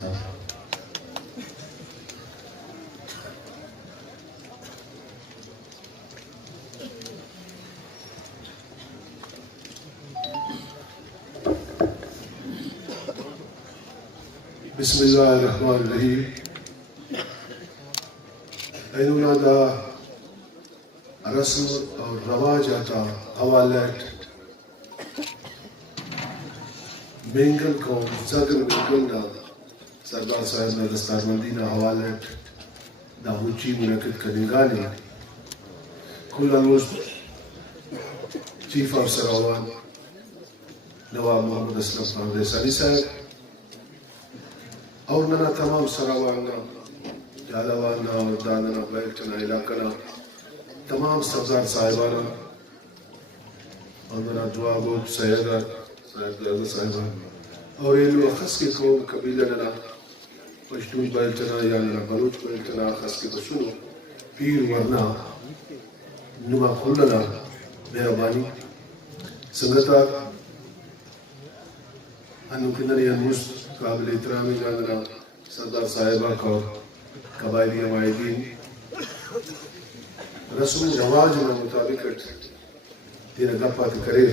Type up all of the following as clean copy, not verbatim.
بسم اللہ الرحمن الرحیم. اینونا دا رسم اور رواج آتا حوالت بینگل کو زگر بینگل دا سردار صاحب نے دستارمندی نا حوالت دا ہوچی منعقد کنگانی کل روز چیف آف سراوان نواب محمد اسلم فاندے سالی صاحب اور ننا تمام سراوانا جالوانا اور داننا بیلچنا علاقنا تمام سبزار صاحبانا اور ننا دعا بود سیدہ صاحبان اور یہ لوگ خس کے قوم قبیلہ ننا پشتون بیلچنا یا ننا بلوچ بیلچنا خس کے بسنو پیر ورنا نما کھلنا مہربانی سنگتا انو کنری انموز قابل احترامی جاننا سردار صاحبہ کو قبائلی عمائدین رسم رواج میں مطابقت تیرا گپا کرے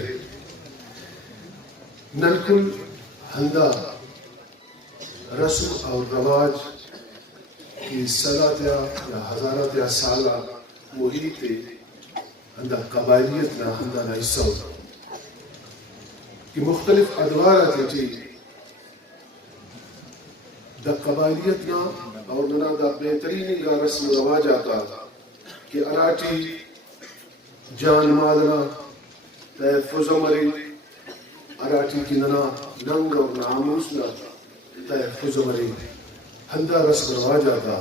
نلکل ہندہ رسم اور رواج کی سالاتیا یا ہزاراتیا سالہ محیط ہندہ قبائلیت نہ ہندہ نہ حصہ ہوتا کہ مختلف ادوارات تھی دا قبائلیت نا اور ننا دا بہترین کا رسم رواج آتا کہ اراٹی جان مادنا تحفظ عمری اراٹی کی ننا ننگ اور ناموس نا تحفظ عمری ہندہ رسم رواج آتا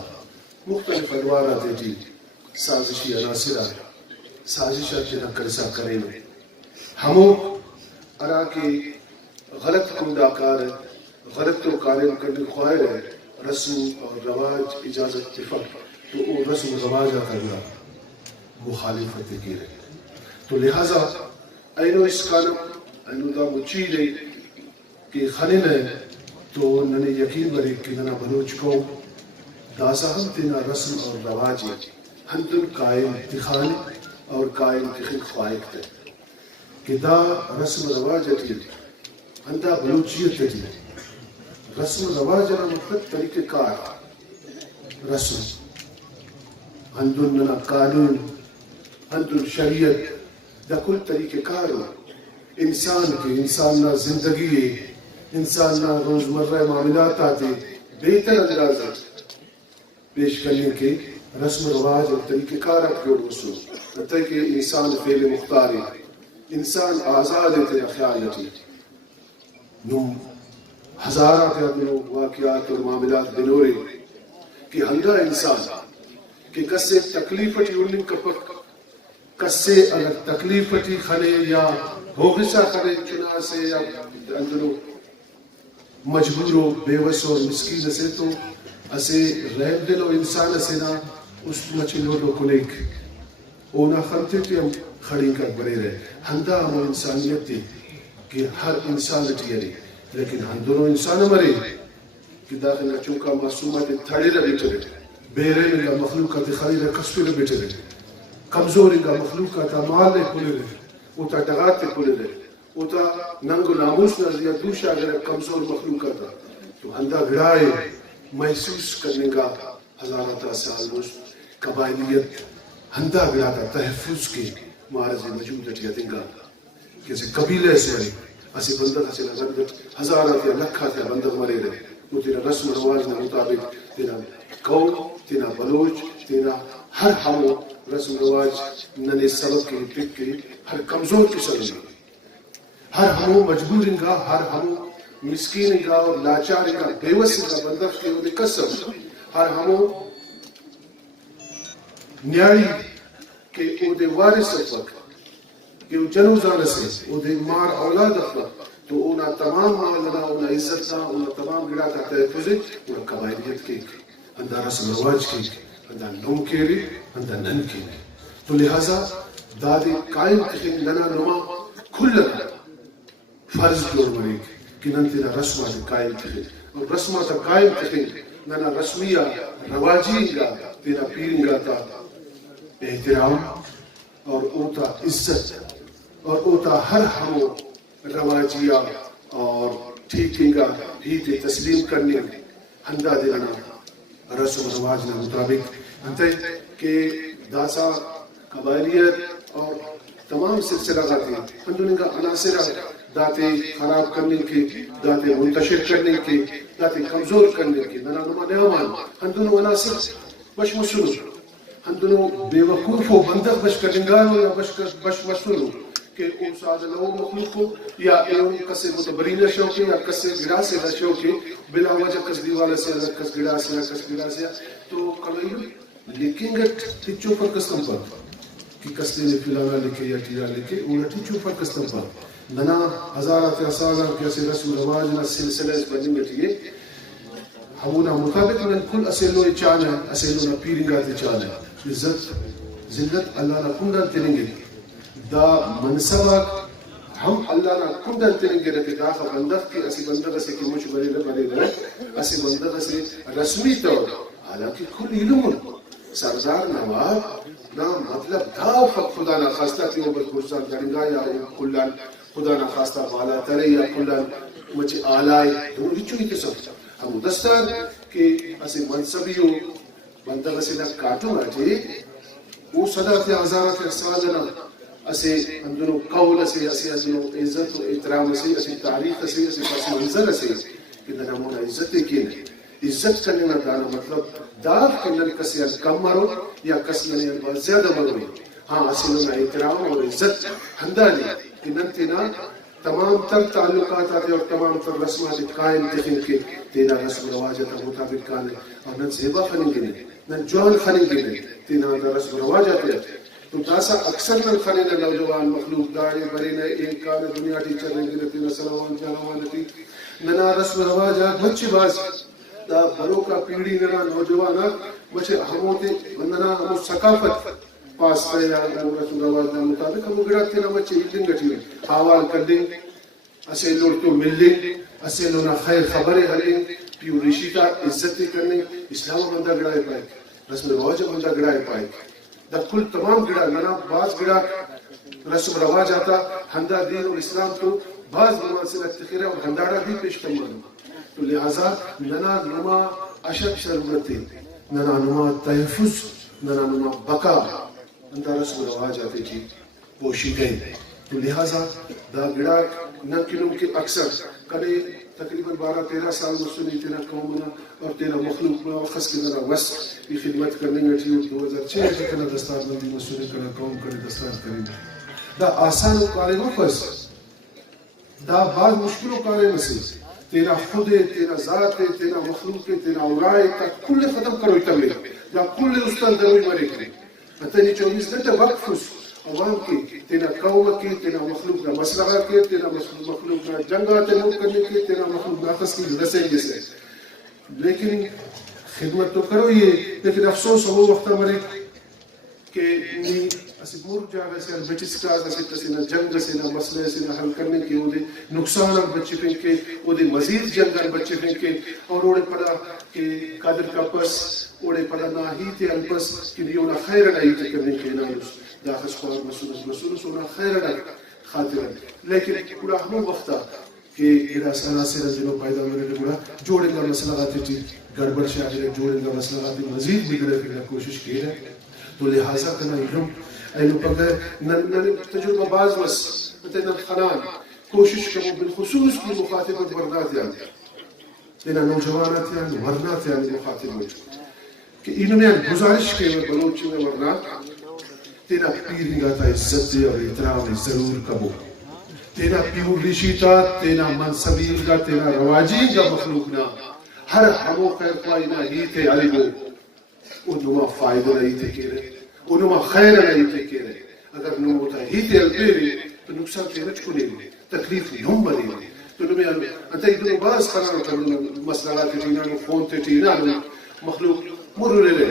مختلف ادوار آتے تھی سازشی عناصرہ سازشہ جنہ کرسا کریں ہمو ارا کی غلط کنداکار ہے غلط تو قائم کرنے خواہر ہے رسم اور رواج اجازت اتفاق تو وہ رسم رواج کرنا مخالفت کی رہے تو لہذا اینو اس کالم اینو دا مچی لے کہ خلن ہے تو ننے یقین برے کہ ننا بلوچ کو داسا ہم تینا رسم اور رواج ہم تن قائم تخان اور قائم تخن خواہد ہے کہ دا رسم رواج ہے ہندہ بلوچیت ہے رسم رواج ہے مطلب طریقہ کار رسم ہندن ننا قانون ہندن شریعت دا کل طریقہ کار انسان کے انسان نا زندگی ہے انسان نا روزمرہ معاملات آتے بہتر اندازت پیش کرنے کے رسم رواج اور طریقہ کار اپنے رسول حتیٰ کہ انسان فعل مختار ہے انسان آزاد ہے تیرا خیال یتی نم ہزارہ کے اپنے واقعات اور معاملات بنورے کہ ہندہ انسان کہ کسے تکلیفٹی انہیں کپک کسے اگر تکلیفٹی خلے یا ہوگسا خلے چنا سے یا اندرو مجبور و بیوس اور مسکین سے تو اسے رہب دل و انسان سے نا اس مچلو دو کلیک اونا خلتے تھی ہم کھڑی کر بڑے رہے ہندہ ہم انسانیت تھی کہ ہر انسان تیاری لیکن ہندونوں انسان مرے کہ داخلہ چونکہ معصومات تھاڑے رہ بیٹھے رہے بیرین کا مخلوقات خرید کسپی رہ بیٹھے رہے کمزوری کا مخلوقات مال لے کھلے رہے اوتا ڈغات لے کھلے رہے اوتا ننگ و ناموس نظریہ دوشہ اگر کمزور مخلوقات تو ہندہ گھڑائے محسوس کرنے کا ہزارہ سال روز قبائلیت ہندہ گھڑاتا تحفظ کے مارز وجود اٹھیا دنگا کیسے قبیلے سے اسی بندر سے لگت ہزارات یا لکھات یا بندر مرے رہے وہ تیرا رسم رواج نے مطابق تیرا قوم تیرا بلوچ تیرا ہر ہمو رسم رواج ننے سبب کے پک کے ہر کمزور کی سلم ہر ہمو مجبور انگا ہر ہمو مسکین انگا اور لاچار انگا بیوس انگا بندر کے انہیں قسم ہر ہمو نیاری کہ او دے وارث وقت کہ او جنوزان سے او دے مار اولاد اخلاق تو اونا تمام مالنا اونا عزتنا اونا تمام گڑا کا تحفظ اونا قبائلیت کے اندہ رسم رواج کے اندہ نم کے لئے اندہ نن کے لئے تو لہذا دادی قائم تخین لنا نما کھل لنا فرض جوڑ مریک کہ نن تیرا رسم آدھے قائم تخین اور رسمة قائم تخين ننا رسمية رواجينغا تینا پیرنگا تا احترام اور اوتا عزت اور اوتا ہر ہمو رواجیہ اور ٹھیکنگا بھی تے تسلیم کرنے ہندا دینا رسم رواج نے مطابق انتے کہ داسا قبائلیت اور تمام سلسلہ گاتے ہندونے کا عناصر داتے خراب کرنے کے داتے منتشر کرنے کے داتے کمزور کرنے کے ننا نما نیامان ہندونوں عناصر بش مسلو ہندونوں بے وقوف و بندق بش کرنگانو یا بش مسلو کہ او ساز لو مخلوق کو یا اون کسے متبرین شوکے یا کسے گڑا سے شوکے بلا وجہ کس دیوالا سے کس گڑا سے تو کلائیو لیکن گٹ تیچو پر کستم پر کہ کستے نے فلانا لکھے یا ٹیرا لکھے اونا تیچو پر کستم پر ننا ہزارات رسالہ کیسے رسم رواج نا سلسلہ اس بنیں گٹیے ہمونا مطابق من کل اسیلو چانا اسیلو نا پیرنگات چانا عزت ذلت اللہ نا کندن تنگے دا منصبہ ہم اللہ نا کندن تنگے رکھے داخل بندق کی اسی بندق سے کی مجھ بڑے رہے اسی بندق سے رسمی طور حالانکہ کل علم سردار نواب نا مطلب دا فق خدا نا خواستہ کی اوبت خورسان کرنگا یا کلان خدا نا خواستہ بالا ترے یا کلان مجھے آلائے دو ہی قسم ہم دستان کہ اسے منصبیوں بندہ سے نہ کاٹو آجے وہ صدا تے ہزارات سالنا اسے اندنو قول سے اسے اندنو عزت و احترام سے اسے تاریخ سے اسے پس منظر سے کہ نمونا عزت کی نہیں عزت کرنے نہ دانا مطلب دار کنن کسی کم مرو یا کسی نے زیادہ مرو ہاں اسے نہ احترام اور عزت ہندا لی کہ ننتنا تمام تر تعلقات آتے اور تمام تر رسمات قائم تخین کے تینا رسم رواجات مطابق کانے اور نن زیبا خنیں گے نن جوان خنیں گے تینا رسم رواجات آتے تو داسا اکثر نن خنیں گے نوجوان مخلوق داڑے برے نے ایک کانے دنیا ٹیچر رہیں گے تینا سلوان جانوان تی ننا رسم رواجات بچے باز دا بڑوں کا پیڑی ننا نوجوانا بچے ہموتے ننا ہمو ثقافت پاس ہے یا رسم رواج نہ مطابق ہم گڑا تینا بچے ہلیں گٹی حوال کر دیں اسے لوڑ تو مل لیں اسے لونا خیر خبریں ہلیں پیو رشیتا عزتی کرنے اسلام بندہ گڑائے پائے رسم رواج بندہ گڑائے پائے دا کل تمام گڑا ننا بعض گڑا رسم رواج آتا ہندہ دین اور اسلام تو بعض مناسلت تخیرہ اور ہندارہ بھی پیش کرنا تو لہذا ننا نما اشد شربتی ننا نما تحفظ ننا نما بقا اندر رسم رواج آتے کی پوشی گئی تو لہذا دا گڑا ننکلوں کے اکثر کلے تقریباً 12-13 سال مسلمی تینا قومنا اور تینا مخلوق میں اور خس کے ذرا وس کی خدمت کرنے گا تھی 2006 کے کنا دستار بندی مسلمی کنا قوم کرے دستار کریں دا آسان و کارے مفز دا بعض مشکل و کارے مسئل تینا خود ہے تینا ذات ہے تینا مخلوق ہے تینا اورائے تا کل ختم کرو اتمے یا کل استان دروی مرے کرے اتنی 24 گھنٹے وقف عوام کی تینا قوم کی تینا مخلوق کا مسئلہ کے تینا مخلوق کا جنگات نوٹ کرنے کے تینا مخلوق ناقص کی رسیں جسے لیکن خدمت تو کرو یہ لیکن افسوس ہو وقت مرے کہ اسی مورک جاگہ سے بچس کا سے تسینا جنگ سے نہ مسئلے سے نہ حل کرنے کی وہ دے نقصان بچے پھین کے وہ دے مزید جنگ بچے پھین کے اور اوڑے پڑا کہ قادر کا پس اوڑے پڑا نہ ہی تے الپس کہ یہ انہا خیر اڑائی تے کرنے کے نالوس داخل خواب مسولس انہا خیر اڑائی خاطر لیکن پورا ہمیں وقتا کہ ایڈا سانا سے رجنوں پائدہ مرے لگوڑا جوڑے گا مسئلہ آتے تھی گڑبڑ شاہرے جوڑے گا مسئلہ آتے مزید بگڑے کرنے کوشش کی ہے تو لہذا کنا علم اینو پگہ نن تجربہ باز بس نتنا خنان کوشش کرو بالخصوص کی مخاطبت ورنات یعنی لینا نوجوانات یعنی ورنات یعنی مخاطبت کہ انہوں نے گزارش کے میں بلوچی میں ورنات تینا پیری گاتا عزت اور احترام ضرور کبو تینا پیور رشیتا تینا منصبی گا تینا رواجی گا مخلوقنا ہر ہمو خیر خواہینا ہی تے علی گو انہوں فائدہ نہیں تے کہہ رہے انہوں خیر نہیں تے کہہ رہے اگر نو ہوتا ہی تے الپیرے تو نقصان تے رچ کو نہیں تکلیف نہیں بنے گی تو نمی انتا ادھر باز خران کرنا مسئلہ تینا نو خون تے تینا نو مخلوق مرو لے لے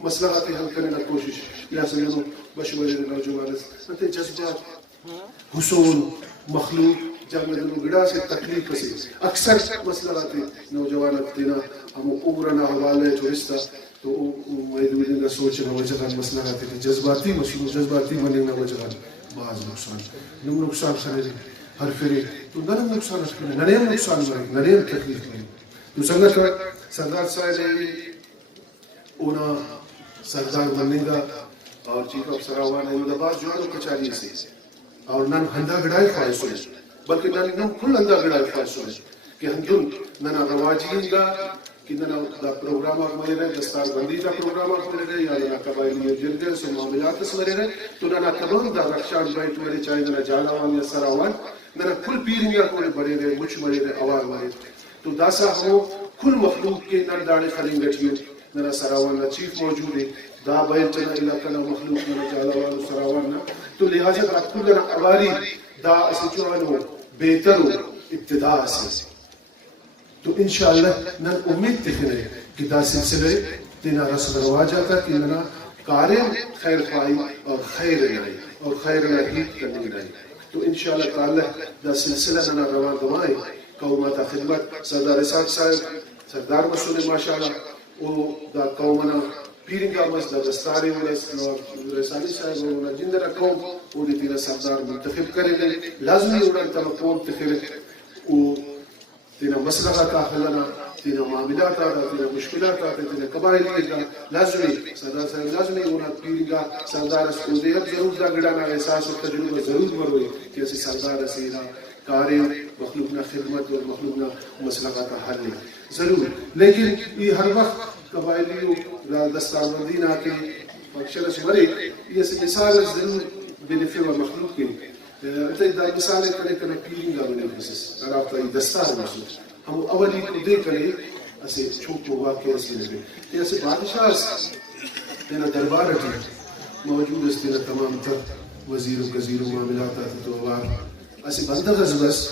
مسئلہ آتے حل کرنے کا کوشش یا سنو بشوری نوجوانس انتے جذبات حصول مخلوق جب میں گڑا سے تکلیف سے اکثر مسئلہ آتے نوجوان دینا ہم عمرنا حوالے جو رشتہ تو میں سوچنا وجہ مسئلہ آتے کہ جذباتی مشہور جذباتی بننا وجہ بعض نقصان نم نقصان سنے ہر پھرے تو نرم نقصان کرے نرم نقصان کرے نرم تکلیف کرے تو سنگت سردار صاحب اونا سردار بننے گا اور چیف آف سراوان ہے بعض جو کچاری سے اور نن ہندا گڑائے خواہش ہوئے بلکہ نن کل ہندا گڑائے خواہش ہوئے کہ ہندن ننا رواجین گا کہ ننا دا پروگرام آگ مرے رہے دستار بندی دا پروگرام آگ مرے رہے یا ننا قبائلی جرگے سے معاملات اس مرے رہے تو ننا تمام دا رخشان بائٹ مرے چاہے ننا جالاوان یا سراوان ننا کل پیرنگا کو بڑے رہے مچ مرے رہے اوار مرے تو داسا ہمو کل مخلوق کے نر داڑے خلیں گٹھیو ننا سراوان نا چیف موجود ہے دا بائل چنا علاقہ نا مخلوق ننا جالاوان و سراوان نا تو لہذا رات کل ننا اواری دا اسی چوانو بہتر ہو ابتداء سے تو انشاءاللہ نن امید تکھنے کہ دا سلسلے دینا رسم رواج آتا کہ ننا کارم خیر خواہی اور خیر نائی اور خیر نحید کرنے نائی تو انشاءاللہ تعالی دا سلسلہ ننا روان دوائیں قوماتا خدمت سردار اسحاق صاحب سردار مسئول ماشاءاللہ او دا قومنا پیرنگا مز دا دستاری رسالی صاحب و جندر قوم او دی تینا سردار منتخب کرے گئے لازمی اوڑن تا قوم تخیر او تینا مسئلہ حلنا تینا معاملات آتا تینا مشکلات آتا تینا قبائلی جا لازمی سردار صاحب لازمی اونا پیرنگا سردار اسکو دے اب ضرور دا گڑانا احساس و تجربہ ضرور مروئی کہ اسی سردار اسینا کارے مخلوقنا خدمت اور مخلوقنا مسئلہ کا حل ضرور لیکن یہ ہر وقت قبائلیوں دستار بندین آکے فکشن شمرے یہ مثال ضرور بنفع و مخلوق کے انتہی دا مثال کرے کنے پیرنگا بنے بسس اگر آپ تا یہ دستار محسوس ہم اولی کو دے کرے اسے چھوٹو واقعہ اس لئے یہ اسے بادشاہ دینا دربار اٹھے موجود اس دینا تمام تر وزیر و گزیر و معاملات آتے تو اوار اسے بندہ غزبس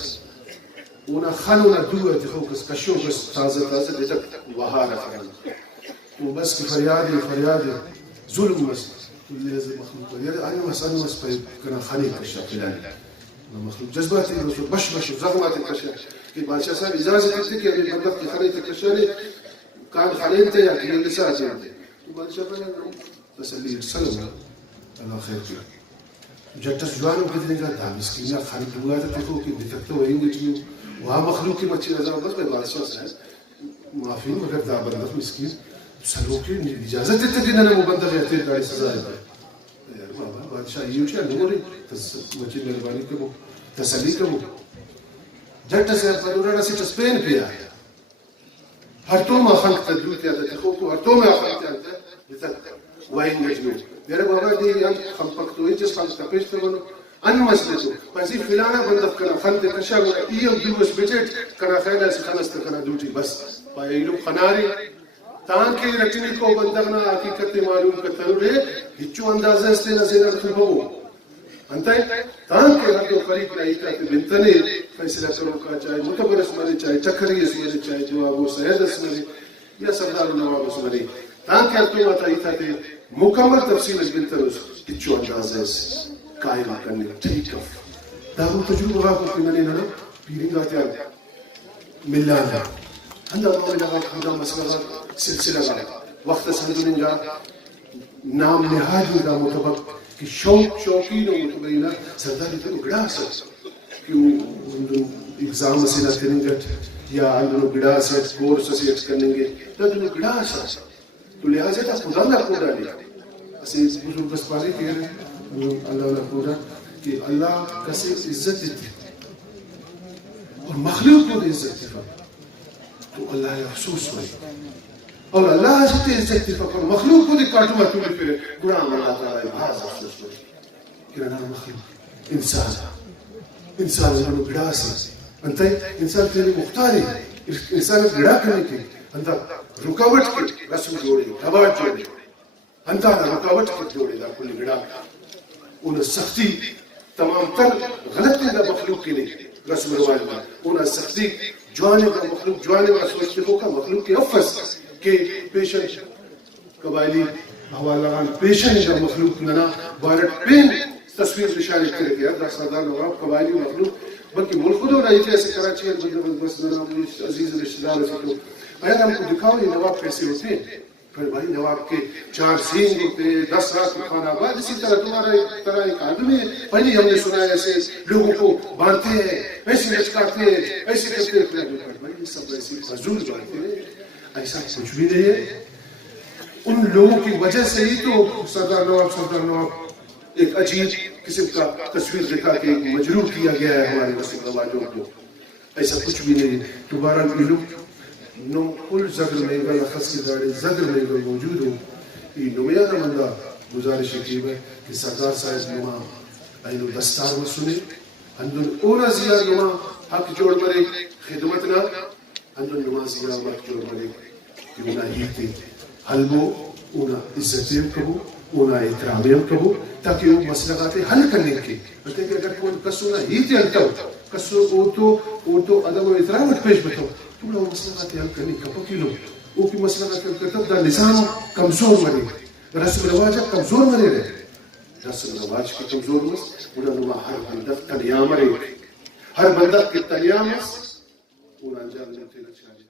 اونا خانونا دو اتخو کس کشو کس تازہ دیتک وہا رکھا وہ بس کی فریاد ظلم بس لہذا مخلوق یعنی آنی مس پہ کنا خانی کشا پلانی مخلوق جذباتی رسول بش زغمات کشا کہ بادشاہ صاحب اجازت دیتے کہ ابھی مندق کی خانی کشا لے کان خانین تے یا کنی لسا جاتے تو بادشاہ پہنے تسلی سلم اللہ خیر کیا جٹس جوانوں کی دنے گا دا مسکینہ خانی دنگا تا تکو کہ دکھتا وہیں گٹیو وہاں مخلوق کی مچی نظر بس میں بادشاہ صاحب معافی مگر دا بندق مسکین سلوکی اجازت دیتے کہ ننے مبندق احتیر داری سزا ہے بابا بادشاہ یہ اچھا نموری مچی مہربانی کمو تسلی کمو جٹ سے پرورانا سی ٹسپین پہ آیا ہر تو میں خلق تدلو کیا تھا تخو کو ہر تو میں خلق کیا تھا جتا وائن گجنو میرے بابا دی یان خمپک تو ایچس خلق کا پیش تو بنو ان مسئلے تو پسی فلانا بندق کنا خلق کشا گونا ایو دلوش بچیٹ کنا خیلہ سے خلصت کنا دوٹی بس پایا ایلو خناری تاکہ رٹنی کو بندغنا حقیقت معلوم کا تنوے ہچو اندازہ استینا زینا رکھو انتائی تاکہ رد و قریب رائیتا کہ بنتنے فیصلہ کرو کا چاہے متبر اسمانی چاہے چکری اسمانی چاہے جواب و سید اسمانی یا سردار نواب اسمانی تاکہ تو ماتا ایتا کہ مکمل تفصیل اس بنتن اس ہچو اندازہ اس قائم کرنے ٹھیک ہے داغو تجربہ راکو کننی نا پیرنگا تیار ملانا ہندہ معاملہ ہندہ مسئلہ سلسلہ کا وقت سندن جا نام نہاج کا مطابق کہ شوقین و مطبعینہ سرداری تو گڑا سا کیوں اگزام سے نہ تنگٹ یا اندنو گڑا سے کورس سے ایکس کرنے گے تدنو گڑا سا تو لہذا تا خدا نہ خدا لیا اسے بزرگ بس پارے کہہ رہے اللہ نہ خدا کہ اللہ کسے عزت دیتی اور مخلوق کو عزت دیتی تو اللہ افسوس ہوئی اور اللہ سے عزت دیتا پر مخلوق کو دی کاٹو ماتو بھی پھر گناہ اللہ تعالی بھاز افسوس ہوئی کہ رہنا مخلوق انسان انہوں گڑا سے انتہی انسان تیرے مختاری انسان گڑا کرنے کی انتہا رکاوٹ کی رسم جوڑے رواج جوڑے انتہا رکاوٹ کی جوڑے دا کلی گڑا انہیں سختی تمام تر غلطی دا مخلوق کے لئے رسم رواج میں انہیں سختی جوانے کا مخلوق جوانے کا سوچتے ہو کا مخلوق کے افس کے پیشن قبائلی حوالان پیشن کا مخلوق ننا بارت پین تصویر نشانی کرے گیا دا سردار نواب قبائلی مخلوق بلکہ ملک خود ہونا یہ ایسے کراچی مثلا عزیز رشتے دار کو اگر ہم کو دکھاؤ یہ نواب کیسے ہوتے ہیں. پھر بھائی نواب کے 4 سینگ ہوتے ہیں، 10 رات کا کھانا بعد اسی طرح تمہارا ایک طرح ایک آدمی ہے. پہلے ہم نے سنا ہے ایسے لوگوں کو باندھتے ہیں، ایسے لچکاتے ہیں، ایسے کرتے ہیں. بھائی یہ سب ایسی فضول باتیں ہیں، ایسا کچھ بھی نہیں ہے. ان لوگوں کی وجہ سے ہی تو سردار نواب ایک عجیب قسم کا تصویر دکھا کے مجروح کیا گیا ہے ہمارے مسلم رواجوں کو. ایسا کچھ بھی نہیں. دوبارہ لوگ نو کل زدر مینگل اخص کی داڑی زدر مینگل موجود ہوں. یہ نمیانہ مندہ گزارش شکیب ہے کہ سردار صاحب نما اینو دستار و سنے اندن اونا زیاد نما حق جوڑ مرے خدمتنا اندن نما زیاد حق جوڑ مرے کہ اونا ہیتے حلبو اونا عزتیم کبو اونا احترامیم کبو تاکہ وہ مسئلات حل کرنے کے بلکہ کہ اگر کوئی کسو نا ہیتے حلتا ہو کسو اوٹو ادب و احترامت پیش بتاؤ تم لوگ مسئلات حل کرنے کا پکی لو او کی مسئلات حل کرتا دا نظام کمزور مرے رسم رواجہ کمزور مرے رہے. رسم رواج کی کمزور مس اونا نما ہر بندق تنیا مرے ہر بندق کی تنیا مس اونا انجام لیتے نہ چاہیے.